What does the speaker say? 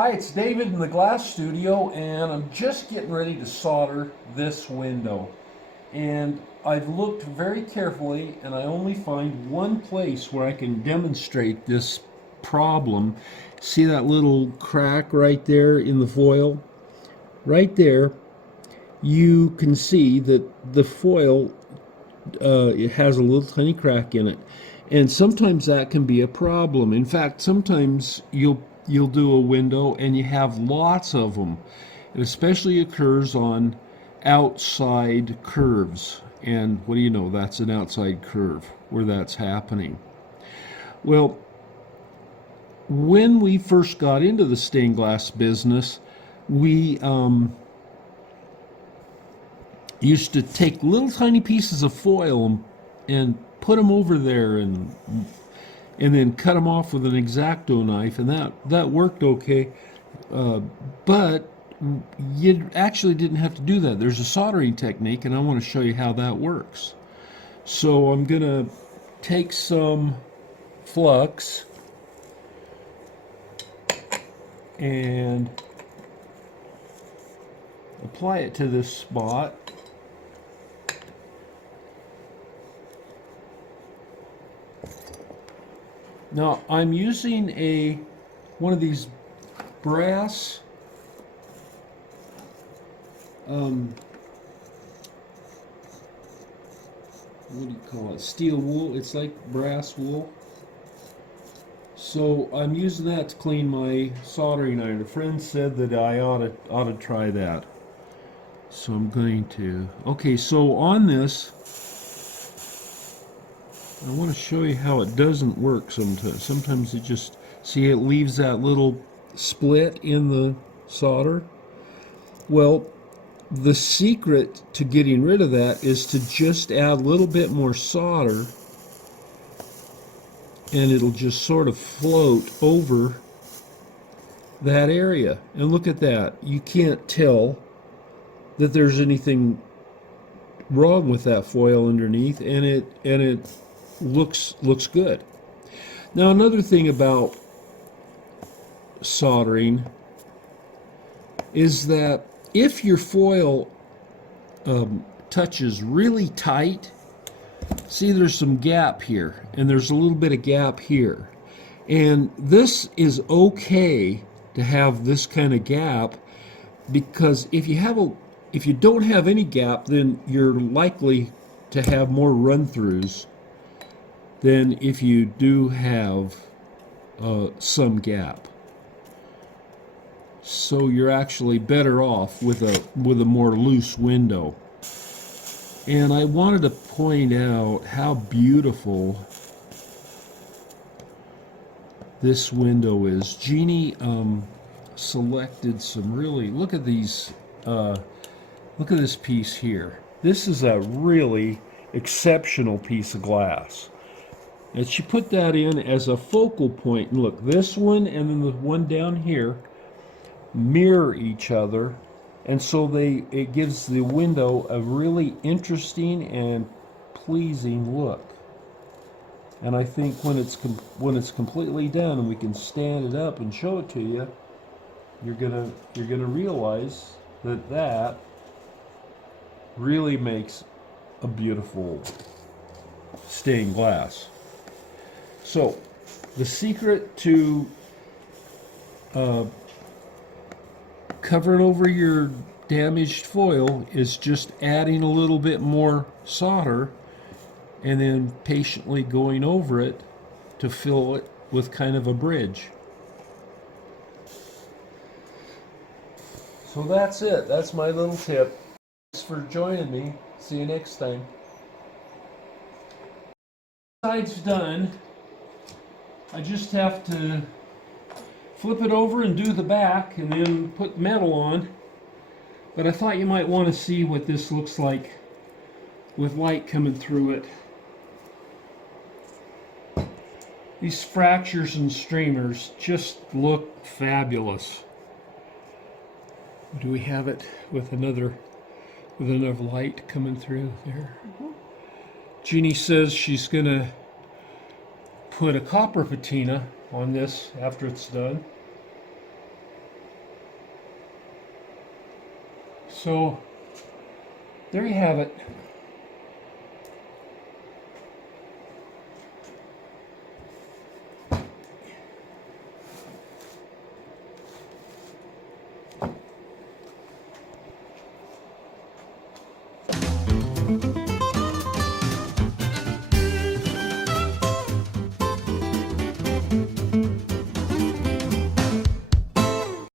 Hi, it's David in the glass studio, and I'm just getting ready to solder this window. And I've looked very carefully, and I only find one place where I can demonstrate this problem. See that little crack right there in the foil? Right there, you can see that the foil it has a little tiny crack in it, and sometimes that can be a problem. In fact, sometimes you'll do a window and you have lots of them. It especially occurs on outside curves, and what do you know, that's an outside curve where that's happening. Well, when we first got into the stained glass business, we used to take little tiny pieces of foil and put them over there and then cut them off with an X-Acto knife, and that worked okay. But you actually didn't have to do that. There's a soldering technique, and I want to show you how that works. So I'm going to take some flux and apply it to this spot. Now I'm using one of these brass what do you call it? Steel wool. It's like brass wool. So I'm using that to clean my soldering iron. A friend said that I ought to try that. So I'm going to. Okay, so on this, I want to show you how it doesn't work sometimes. Sometimes it just, see, it leaves that little split in the solder. Well, the secret to getting rid of that is to just add a little bit more solder, and it'll just sort of float over that area. And look at that. You can't tell that there's anything wrong with that foil underneath, and it looks good. Now, another thing about soldering is that if your foil touches really tight, see, there's some gap here, and there's a little bit of gap here, and this is okay to have this kind of gap, because if you don't have any gap, then you're likely to have more run-throughs than if you do have some gap. So you're actually better off with a more loose window. And I wanted to point out how beautiful this window is. Jeannie selected some really, look at these, look at this piece here. This is a really exceptional piece of glass. And she put that in as a focal point. And look, this one and then the one down here mirror each other, and so it gives the window a really interesting and pleasing look. And I think when it's completely done and we can stand it up and show it to you, you're gonna realize that really makes a beautiful stained glass. So the secret to covering over your damaged foil is just adding a little bit more solder and then patiently going over it to fill it with kind of a bridge. So that's it. That's my little tip. Thanks for joining me. See you next time. Side's done. I just have to flip it over and do the back and then put metal on. But I thought you might want to see what this looks like with light coming through it. These fractures and streamers just look fabulous. Do we have it with another light coming through there? Jeannie says she's gonna put a copper patina on this after it's done. So there you have it.